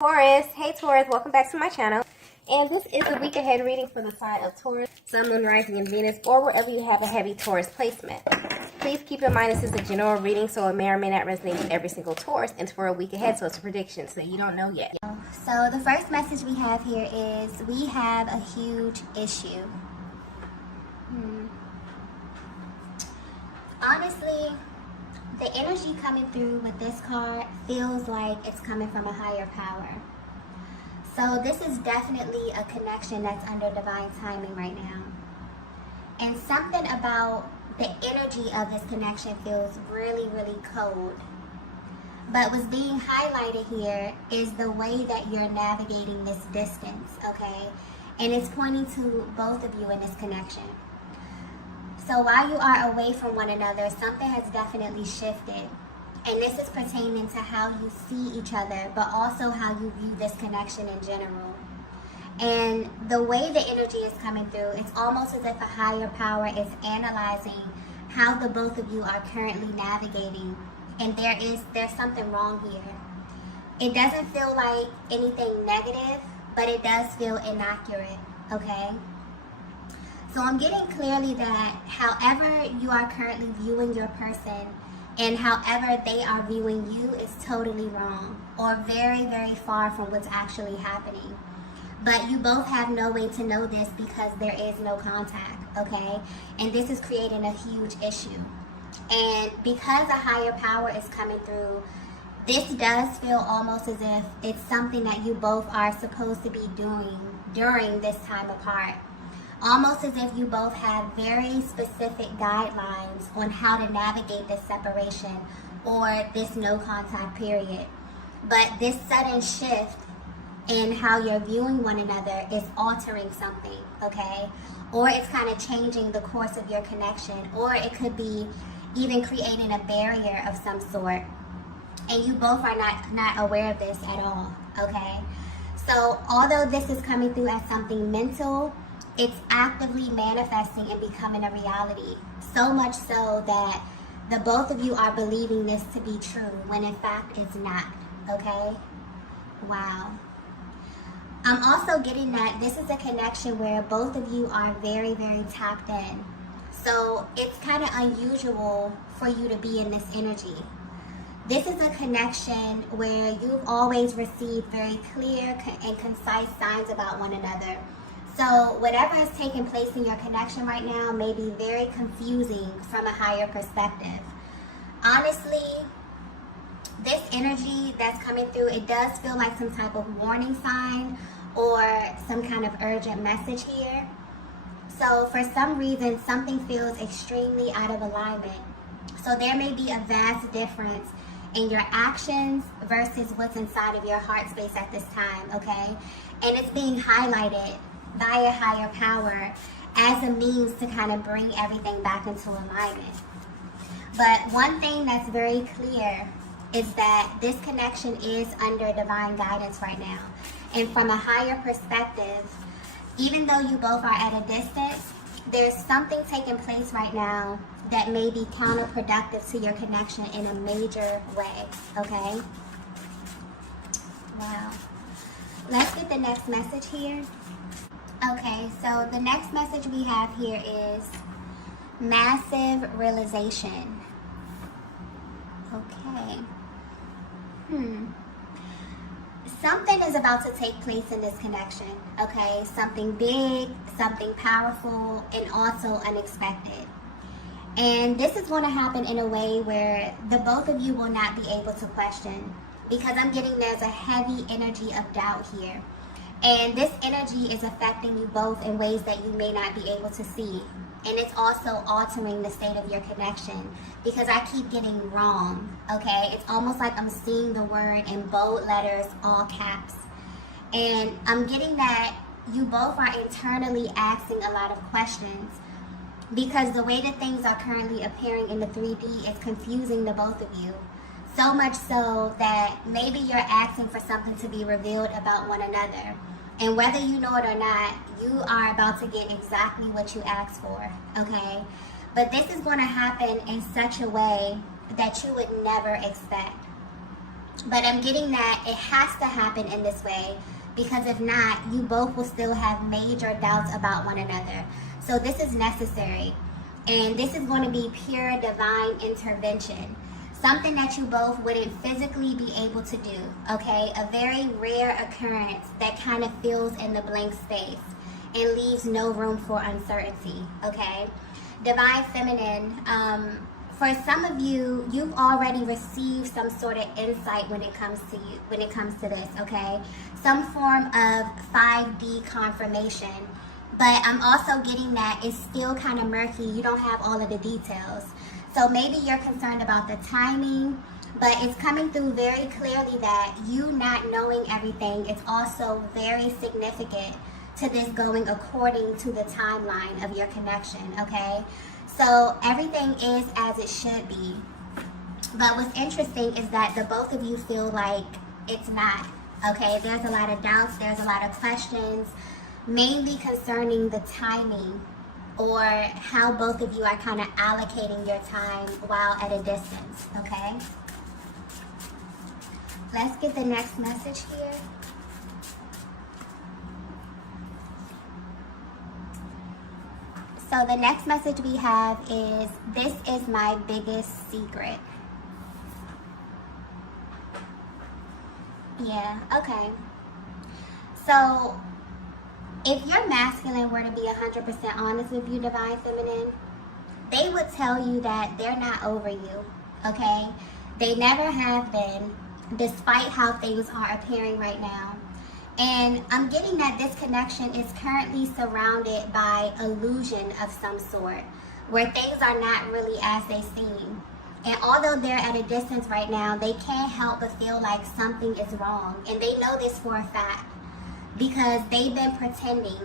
Taurus, hey Taurus, welcome back to my channel. And this is the week ahead reading for the sign of Taurus, Sun, Moon, Rising, and Venus, or wherever you have a heavy Taurus placement. Please keep in mind this is a general reading, so it may or may not resonate with every single Taurus. And it's for a week ahead, so it's a prediction, so you don't know yet. So the first message we have here is we have a huge issue. Honestly, the energy coming through with this card feels like it's coming from a higher power. So this is definitely a connection that's under divine timing right now. And something about the energy of this connection feels really, really cold. But what's being highlighted here is the way that you're navigating this distance, okay? And it's pointing to both of you in this connection. So while you are away from one another, something has definitely shifted. And this is pertaining to how you see each other, but also how you view this connection in general. And the way the energy is coming through, it's almost as if a higher power is analyzing how the both of you are currently navigating. And there's something wrong here. It doesn't feel like anything negative, but it does feel inaccurate, okay? So I'm getting clearly that however you are currently viewing your person and however they are viewing you is totally wrong or very, very far from what's actually happening. But you both have no way to know this because there is no contact, okay? And this is creating a huge issue. And because a higher power is coming through, this does feel almost as if it's something that you both are supposed to be doing during this time apart. Almost as if you both have very specific guidelines on how to navigate this separation or this no contact period. But this sudden shift in how you're viewing one another is altering something, okay? Or it's kind of changing the course of your connection, or it could be even creating a barrier of some sort. And you both are not aware of this at all, okay? So although this is coming through as something mental, it's actively manifesting and becoming a reality. So much so that the both of you are believing this to be true when in fact it's not, okay? Wow. I'm also getting that this is a connection where both of you are very, very tapped in. So it's kind of unusual for you to be in this energy. This is a connection where you've always received very clear and concise signs about one another. So whatever is taking place in your connection right now may be very confusing from a higher perspective. Honestly, this energy that's coming through, it does feel like some type of warning sign or some kind of urgent message here. So for some reason, something feels extremely out of alignment. So there may be a vast difference in your actions versus what's inside of your heart space at this time, okay? And it's being highlighted by a higher power as a means to kind of bring everything back into alignment. But one thing that's very clear is that this connection is under divine guidance right now. And from a higher perspective, even though you both are at a distance, there's something taking place right now that may be counterproductive to your connection in a major way, okay? Wow. Let's get the next message here. Okay, so the next message we have here is massive realization. Okay. Something is about to take place in this connection, okay? Something big, something powerful, and also unexpected. And this is going to happen in a way where the both of you will not be able to question, because I'm getting there's a heavy energy of doubt here. And this energy is affecting you both in ways that you may not be able to see. And it's also altering the state of your connection because I keep getting wrong, okay? It's almost like I'm seeing the word in bold letters, all caps. And I'm getting that you both are internally asking a lot of questions because the way that things are currently appearing in the 3D is confusing the both of you. So much so that maybe you're asking for something to be revealed about one another. And whether you know it or not, you are about to get exactly what you asked for, okay? But this is going to happen in such a way that you would never expect. But I'm getting that it has to happen in this way, because if not, you both will still have major doubts about one another. So this is necessary. And this is going to be pure divine intervention. Something that you both wouldn't physically be able to do, okay? A very rare occurrence that kind of fills in the blank space and leaves no room for uncertainty, okay? Divine Feminine, for some of you, you've already received some sort of insight when it comes to this, okay? Some form of 5D confirmation. But I'm also getting that it's still kind of murky. You don't have all of the details. So maybe you're concerned about the timing, but it's coming through very clearly that you not knowing everything is also very significant to this going according to the timeline of your connection, okay? So everything is as it should be. But what's interesting is that the both of you feel like it's not, okay? There's a lot of doubts, there's a lot of questions, mainly concerning the timing or how both of you are kind of allocating your time while at a distance, okay? Let's get the next message here. So the next message we have is, this is my biggest secret. Yeah, okay. So if your masculine were to be 100% honest with you, Divine Feminine, they would tell you that they're not over you, okay? They never have been, despite how things are appearing right now. And I'm getting that this connection is currently surrounded by illusion of some sort, where things are not really as they seem. And although they're at a distance right now, they can't help but feel like something is wrong. And they know this for a fact, because they've been pretending,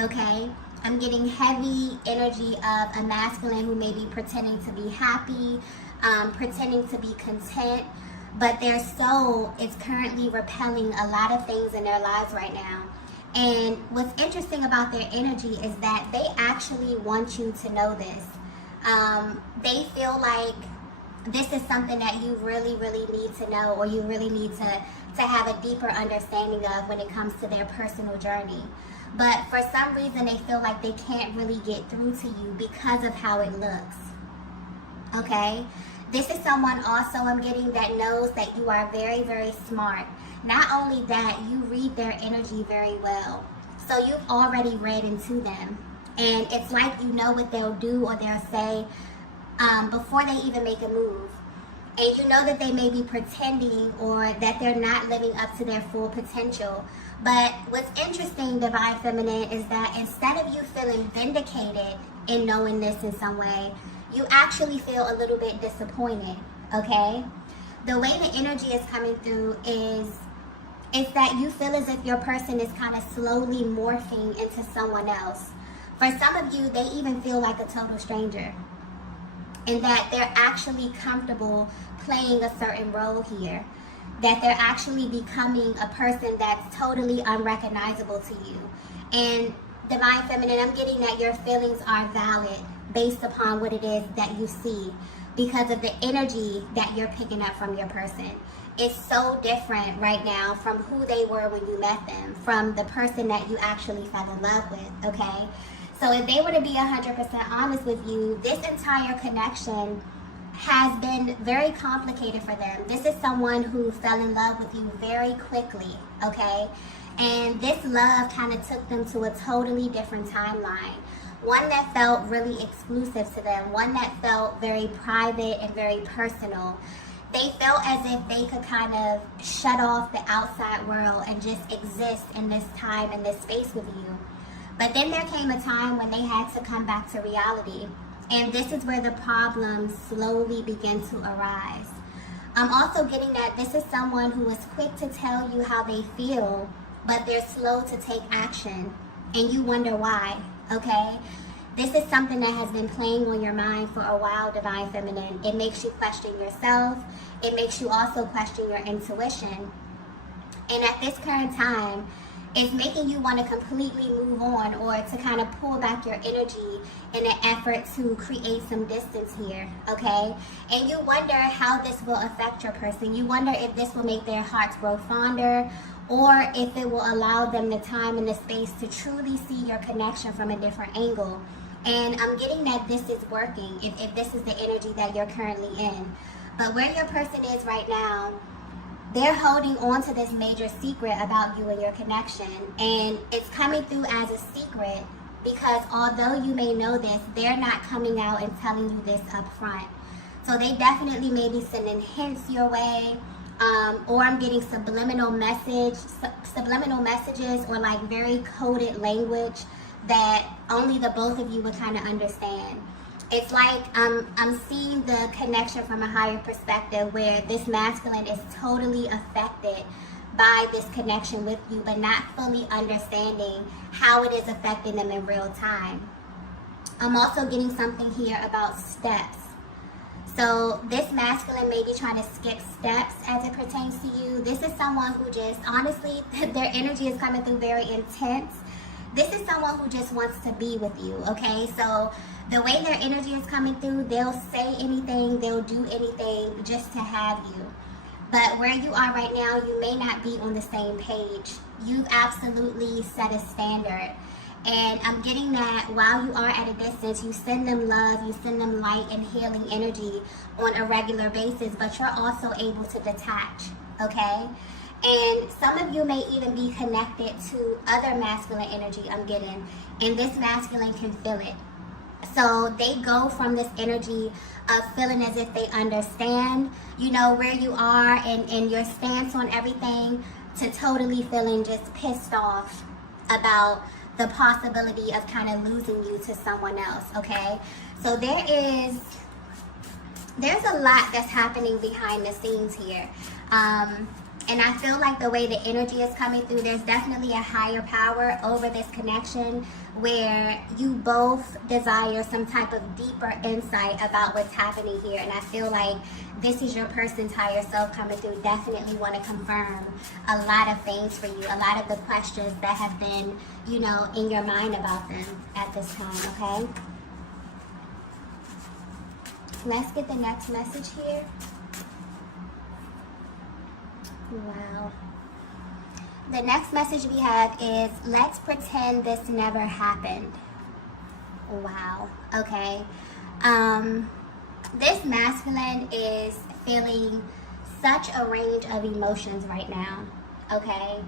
okay? I'm getting heavy energy of a masculine who may be pretending to be happy, pretending to be content, but their soul is currently repelling a lot of things in their lives right now. And what's interesting about their energy is that they actually want you to know this. They feel like this is something that you really, really need to know, or you really need to have a deeper understanding of when it comes to their personal journey. But for some reason, they feel like they can't really get through to you because of how it looks, okay? This is someone also I'm getting that knows that you are very, very smart. Not only that, you read their energy very well. So you've already read into them. And it's like you know what they'll do or they'll say before they even make a move. And you know that they may be pretending or that they're not living up to their full potential. But what's interesting, Divine Feminine, is that instead of you feeling vindicated in knowing this in some way, you actually feel a little bit disappointed, okay? The way the energy is coming through is that you feel as if your person is kind of slowly morphing into someone else. For some of you, they even feel like a total stranger, and that they're actually comfortable playing a certain role here, that they're actually becoming a person that's totally unrecognizable to you. And Divine Feminine, I'm getting that your feelings are valid based upon what it is that you see, because of the energy that you're picking up from your person. It's so different right now from who they were when you met them, from the person that you actually fell in love with, okay? So if they were to be 100% honest with you, this entire connection has been very complicated for them. This is someone who fell in love with you very quickly, okay? And this love kind of took them to a totally different timeline. One that felt really exclusive to them, one that felt very private and very personal. They felt as if they could kind of shut off the outside world and just exist in this time and this space with you. But then there came a time when they had to come back to reality. And this is where the problems slowly begin to arise. I'm also getting that this is someone who is quick to tell you how they feel, but they're slow to take action. And you wonder why, okay? This is something that has been playing on your mind for a while, Divine Feminine. It makes you question yourself. It makes you also question your intuition. And at this current time, It's making you want to completely move on, or to kind of pull back your energy in an effort to create some distance here, okay? And you wonder how this will affect your person. You wonder if this will make their hearts grow fonder, or if it will allow them the time and the space to truly see your connection from a different angle. And I'm getting that this is working, if this is the energy that you're currently in. But where your person is right now, they're holding on to this major secret about you and your connection. And it's coming through as a secret because although you may know this, they're not coming out and telling you this up front. So they definitely may be sending hints your way, or I'm getting subliminal messages, or like very coded language that only the both of you would kind of understand. It's like I'm seeing the connection from a higher perspective where this masculine is totally affected by this connection with you, but not fully understanding how it is affecting them in real time. I'm also getting something here about steps. So this masculine may be trying to skip steps as it pertains to you. This is someone who just, honestly, their energy is coming through very intense. This is someone who just wants to be with you, okay? So the way their energy is coming through, they'll say anything, they'll do anything just to have you. But where you are right now, you may not be on the same page. You've absolutely set a standard. And I'm getting that while you are at a distance, you send them love, you send them light and healing energy on a regular basis, but you're also able to detach, okay? And some of you may even be connected to other masculine energy I'm getting, and this masculine can feel it. So they go from this energy of feeling as if they understand, you know, where you are and your stance on everything, to totally feeling just pissed off about the possibility of kind of losing you to someone else, okay? So there's a lot that's happening behind the scenes here. And I feel like the way the energy is coming through, there's definitely a higher power over this connection where you both desire some type of deeper insight about what's happening here. And I feel like this is your person's higher self coming through, definitely want to confirm a lot of things for you, a lot of the questions that have been, you know, in your mind about them at this time, okay? Let's get the next message here. Wow. The next message we have is, let's pretend this never happened. Wow. Okay. This masculine is feeling such a range of emotions right now. Okay.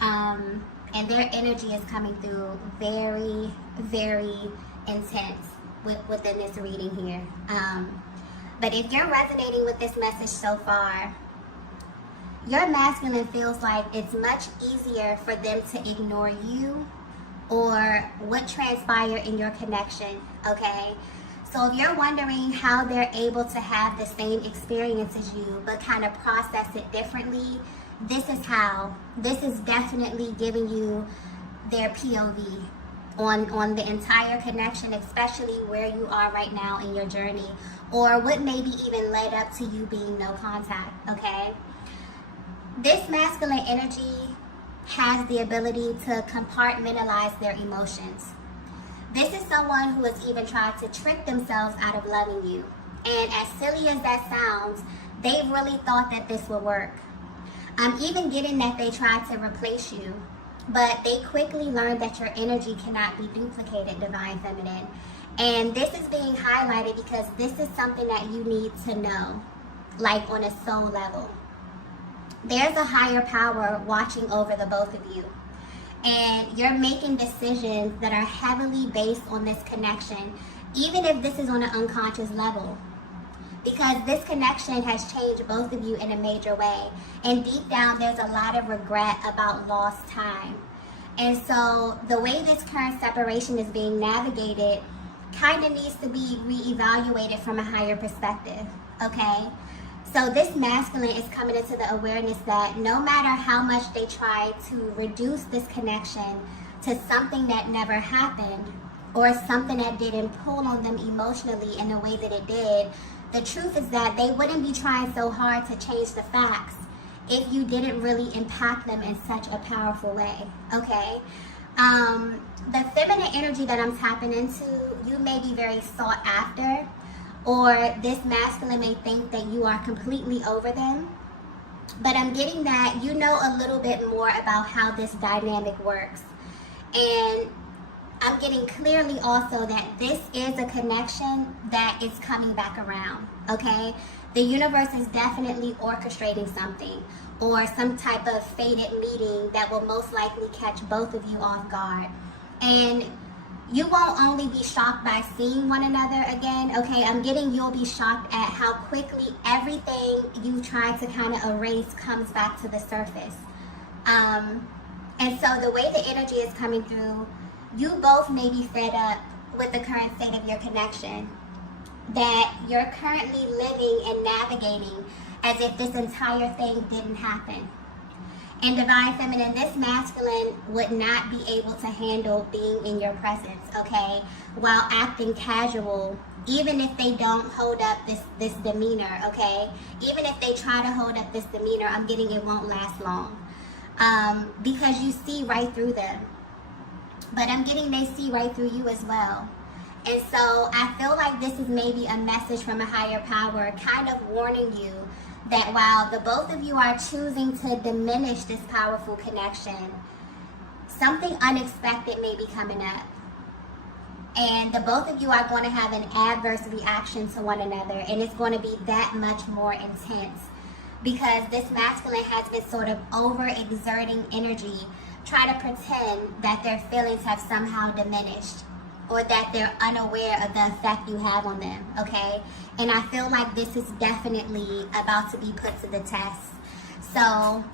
And their energy is coming through very, very intense within this reading here. But if you're resonating with this message so far, your masculine feels like it's much easier for them to ignore you or what transpired in your connection, okay? So if you're wondering how they're able to have the same experience as you but kind of process it differently, this is how. This is definitely giving you their POV on the entire connection, especially where you are right now in your journey, or what maybe even led up to you being no contact, okay? This masculine energy has the ability to compartmentalize their emotions. This is someone who has even tried to trick themselves out of loving you. And as silly as that sounds, they really thought that this would work. I'm even getting that they tried to replace you, but they quickly learned that your energy cannot be duplicated, Divine Feminine. And this is being highlighted because this is something that you need to know, like on a soul level. There's a higher power watching over the both of you. And you're making decisions that are heavily based on this connection, even if this is on an unconscious level. Because this connection has changed both of you in a major way. And deep down, there's a lot of regret about lost time. And so the way this current separation is being navigated kind of needs to be reevaluated from a higher perspective, okay? So this masculine is coming into the awareness that no matter how much they try to reduce this connection to something that never happened or something that didn't pull on them emotionally in the way that it did, the truth is that they wouldn't be trying so hard to change the facts if you didn't really impact them in such a powerful way, okay? The feminine energy that I'm tapping into, you may be very sought after, or this masculine may think that you are completely over them. But I'm getting that you know a little bit more about how this dynamic works. And I'm getting clearly also that this is a connection that is coming back around, okay? The universe is definitely orchestrating something, or some type of fated meeting that will most likely catch both of you off guard. And you won't only be shocked by seeing one another again, okay? I'm getting you'll be shocked at how quickly everything you tried to kind of erase comes back to the surface. And so the way the energy is coming through, you both may be fed up with the current state of your connection, that you're currently living and navigating as if this entire thing didn't happen. In Divine Feminine, this masculine would not be able to handle being in your presence, okay? While acting casual, even if they don't hold up this demeanor, okay? Even if they try to hold up this demeanor, I'm getting it won't last long. Because you see right through them. But I'm getting they see right through you as well. And so I feel like this is maybe a message from a higher power kind of warning you that while the both of you are choosing to diminish this powerful connection, something unexpected may be coming up. And the both of you are going to have an adverse reaction to one another, and it's going to be that much more intense because this masculine has been sort of overexerting energy, trying to pretend that their feelings have somehow diminished, or that they're unaware of the effect you have on them, okay? And I feel like this is definitely about to be put to the test. So,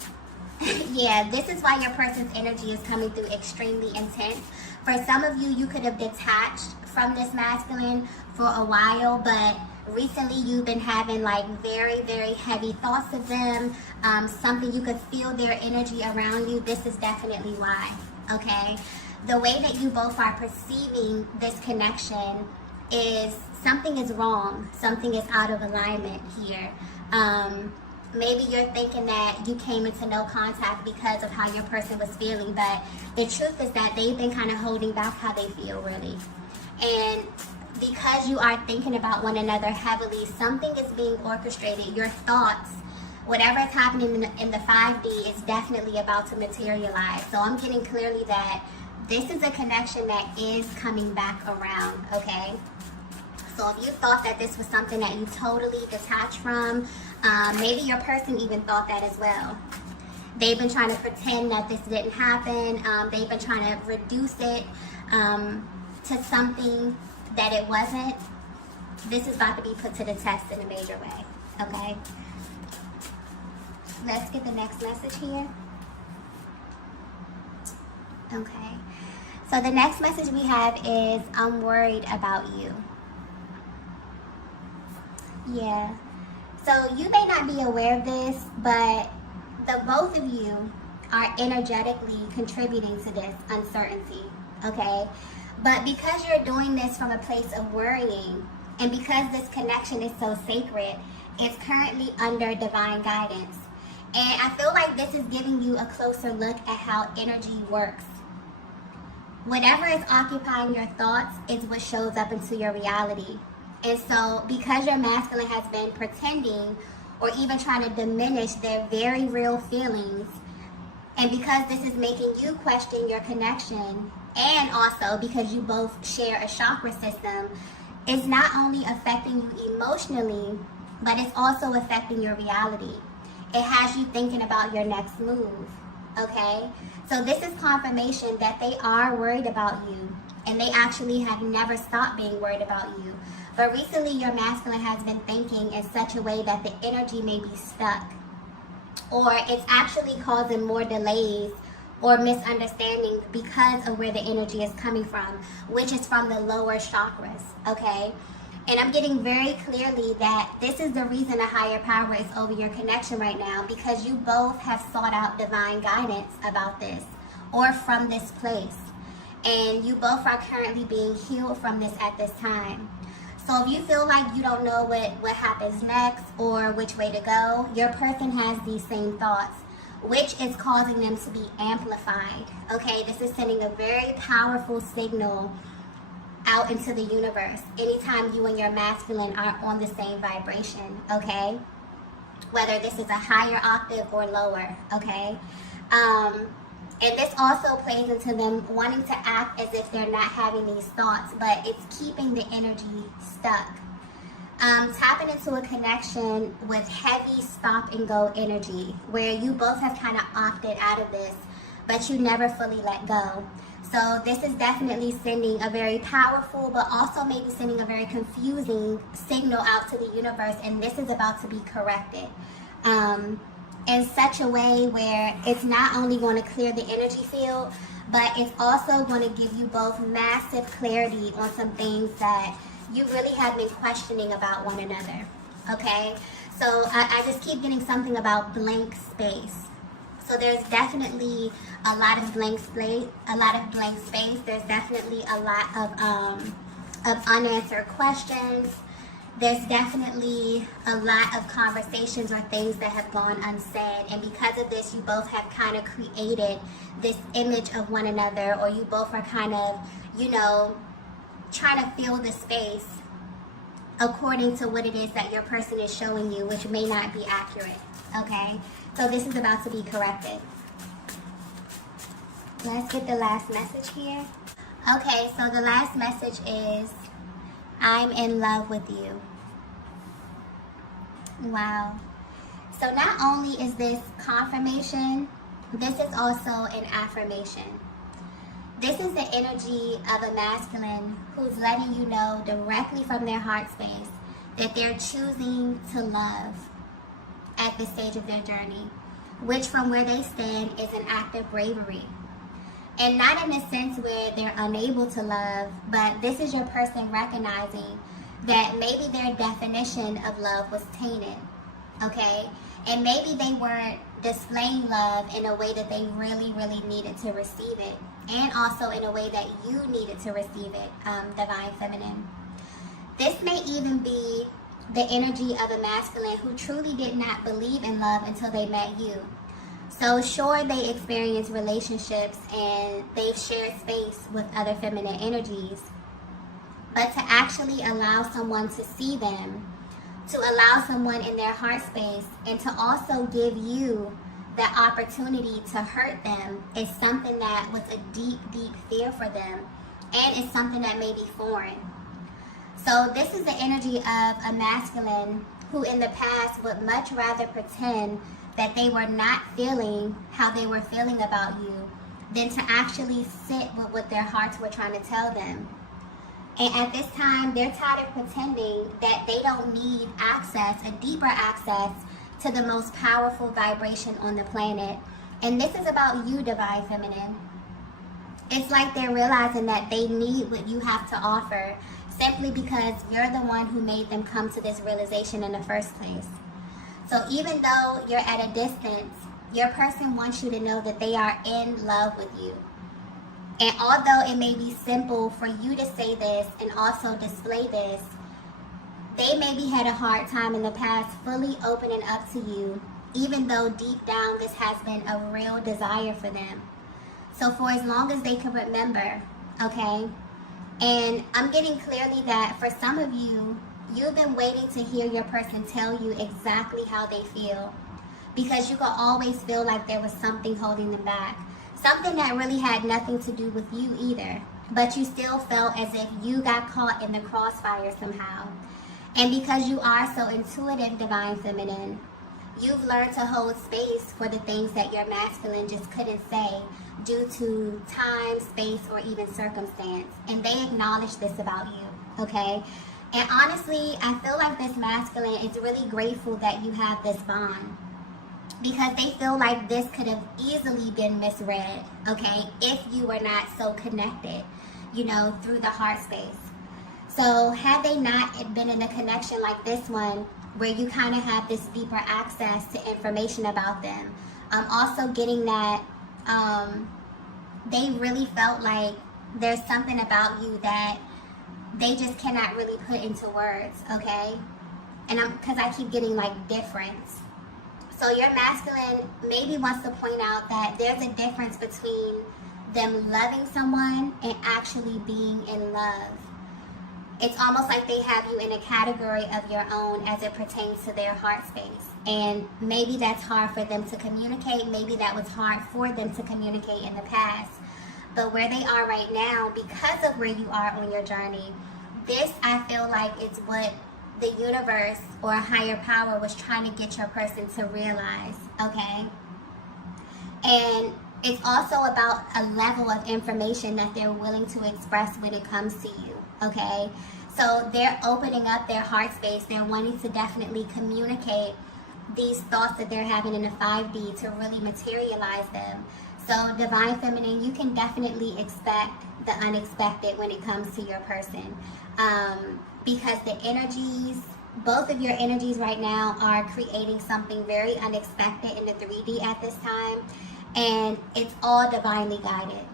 yeah, this is why your person's energy is coming through extremely intense. For some of you, you could have detached from this masculine for a while, but recently you've been having like very, very heavy thoughts of them, something you could feel their energy around you. This is definitely why, okay? The way that you both are perceiving this connection is something is wrong. Something is out of alignment here. Maybe you're thinking that you came into no contact because of how your person was feeling, but the truth is that they've been kind of holding back how they feel, really. And because you are thinking about one another heavily, something is being orchestrated. Your thoughts, whatever is happening in the 5D is definitely about to materialize. So I'm getting clearly that this is a connection that is coming back around, okay? So if you thought that this was something that you totally detached from, maybe your person even thought that as well. They've been trying to pretend that this didn't happen. They've been trying to reduce it to something that it wasn't. This is about to be put to the test in a major way, okay? Let's get the next message here. Okay. So the next message we have is, I'm worried about you. Yeah. So you may not be aware of this, but the both of you are energetically contributing to this uncertainty, okay? But because you're doing this from a place of worrying, and because this connection is so sacred, it's currently under divine guidance. And I feel like this is giving you a closer look at how energy works. Whatever is occupying your thoughts is what shows up into your reality. And so because your masculine has been pretending or even trying to diminish their very real feelings, and because this is making you question your connection, and also because you both share a chakra system, it's not only affecting you emotionally, but it's also affecting your reality. It has you thinking about your next move, okay? So this is confirmation that they are worried about you, and they actually have never stopped being worried about you. But recently your masculine has been thinking in such a way that the energy may be stuck, or it's actually causing more delays or misunderstandings because of where the energy is coming from, which is from the lower chakras, okay? And I'm getting very clearly that this is the reason a higher power is over your connection right now, because you both have sought out divine guidance about this or from this place. And you both are currently being healed from this at this time. So if you feel like you don't know what happens next or which way to go, your person has these same thoughts, which is causing them to be amplified. Okay, this is sending a very powerful signal out into the universe anytime you and your masculine are on the same vibration. Okay, whether this is a higher octave or lower. Okay, and this also plays into them wanting to act as if they're not having these thoughts, but it's keeping the energy stuck. Tapping into a connection with heavy stop and go energy, where you both have kind of opted out of this, but you never fully let go. So this is definitely sending a very powerful, but also maybe sending a very confusing signal out to the universe, and this is about to be corrected. In such a way where it's not only going to clear the energy field, but it's also going to give you both massive clarity on some things that you really have been questioning about one another. Okay, so I just keep getting something about blank space. So there's definitely a lot of blank space. There's definitely a lot of unanswered questions. There's definitely a lot of conversations or things that have gone unsaid, and because of this, you both have kind of created this image of one another, or you both are kind of, you know, trying to fill the space according to what it is that your person is showing you, which may not be accurate. Okay, so this is about to be corrected. Let's get the last message here. Okay, so the last message is, I'm in love with you. Wow. So not only is this confirmation, this is also an affirmation. This is the energy of a masculine who's letting you know directly from their heart space that they're choosing to love at this stage of their journey, which from where they stand is an act of bravery. And not in a sense where they're unable to love, but this is your person recognizing that maybe their definition of love was tainted, okay? And maybe they weren't displaying love in a way that they really, really needed to receive it, and also in a way that you needed to receive it, Divine Feminine. This may even be the energy of a masculine who truly did not believe in love until they met you. So sure, they experience relationships and they've shared space with other feminine energies, but to actually allow someone to see them, to allow someone in their heart space, and to also give you the opportunity to hurt them is something that was a deep, deep fear for them, and it's something that may be foreign. So this is the energy of a masculine who in the past would much rather pretend that they were not feeling how they were feeling about you than to actually sit with what their hearts were trying to tell them. And at this time, they're tired of pretending that they don't need access, a deeper access to the most powerful vibration on the planet. And this is about you, Divine Feminine. It's like they're realizing that they need what you have to offer simply because you're the one who made them come to this realization in the first place. So even though you're at a distance, your person wants you to know that they are in love with you. And although it may be simple for you to say this and also display this, they maybe had a hard time in the past fully opening up to you, even though deep down this has been a real desire for them. So for as long as they can remember, okay? And I'm getting clearly that for some of you, you've been waiting to hear your person tell you exactly how they feel, because you could always feel like there was something holding them back. Something that really had nothing to do with you either, but you still felt as if you got caught in the crossfire somehow. And because you are so intuitive, Divine Feminine, you've learned to hold space for the things that your masculine just couldn't say due to time, space, or even circumstance. And they acknowledge this about you, okay? And honestly, I feel like this masculine is really grateful that you have this bond, because they feel like this could have easily been misread, okay, if you were not so connected, you know, through the heart space. So had they not been in a connection like this one, where you kind of have this deeper access to information about them, also getting that they really felt like there's something about you that they just cannot really put into words, okay? And because I keep getting like difference. So your masculine maybe wants to point out that there's a difference between them loving someone and actually being in love. It's almost like they have you in a category of your own as it pertains to their heart space. And maybe that's hard for them to communicate. Maybe that was hard for them to communicate in the past. But where they are right now, because of where you are on your journey, this, I feel like, is what the universe or a higher power was trying to get your person to realize, okay? And it's also about a level of information that they're willing to express when it comes to you, okay? So they're opening up their heart space. They're wanting to definitely communicate these thoughts that they're having in the 5D to really materialize them. So Divine Feminine, you can definitely expect the unexpected when it comes to your person. Because the energies, both of your energies right now are creating something very unexpected in the 3D at this time. And it's all divinely guided.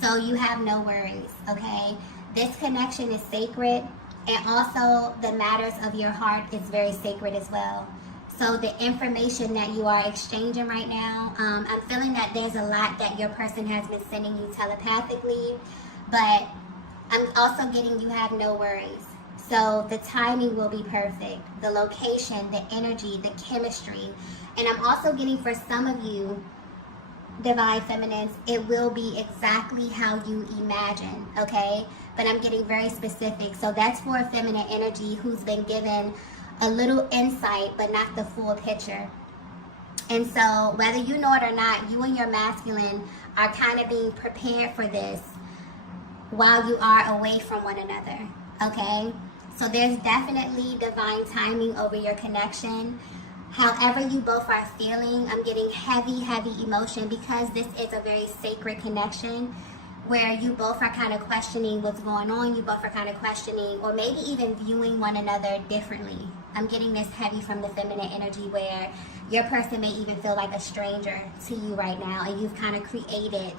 So you have no worries, okay? This connection is sacred, and also the matters of your heart is very sacred as well. So the information that you are exchanging right now, I'm feeling that there's a lot that your person has been sending you telepathically, but I'm also getting you have no worries. So the timing will be perfect, the location, the energy, the chemistry, and I'm also getting for some of you, Divine Feminines, it will be exactly how you imagine, okay? But I'm getting very specific. So that's for a feminine energy who's been given a little insight, but not the full picture. And so whether you know it or not, you and your masculine are kind of being prepared for this while you are away from one another, okay? So there's definitely divine timing over your connection. However you both are feeling, I'm getting heavy, heavy emotion because this is a very sacred connection where you both are kind of questioning what's going on. You both are kind of questioning or maybe even viewing one another differently. I'm getting this heavy from the feminine energy where your person may even feel like a stranger to you right now, and you've kind of created,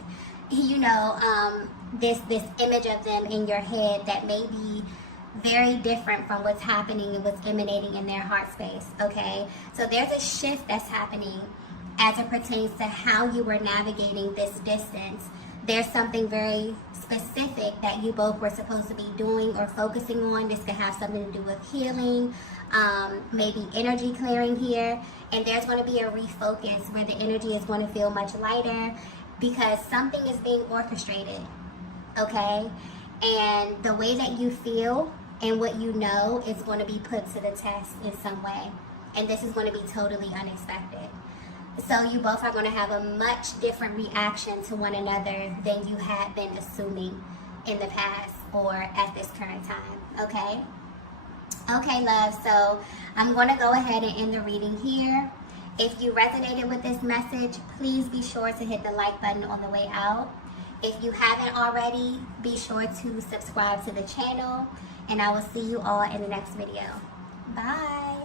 you know, this image of them in your head that may be very different from what's happening and what's emanating in their heart space, okay? So there's a shift that's happening as it pertains to how you were navigating this distance. There's something very specific that you both were supposed to be doing or focusing on. This could have something to do with healing, maybe energy clearing here. And there's going to be a refocus where the energy is going to feel much lighter because something is being orchestrated, okay? And the way that you feel and what you know is going to be put to the test in some way. And this is going to be totally unexpected. So you both are going to have a much different reaction to one another than you had been assuming in the past or at this current time, okay? Okay, love, so I'm going to go ahead and end the reading here. If you resonated with this message, please be sure to hit the like button on the way out. If you haven't already, be sure to subscribe to the channel, and I will see you all in the next video. Bye.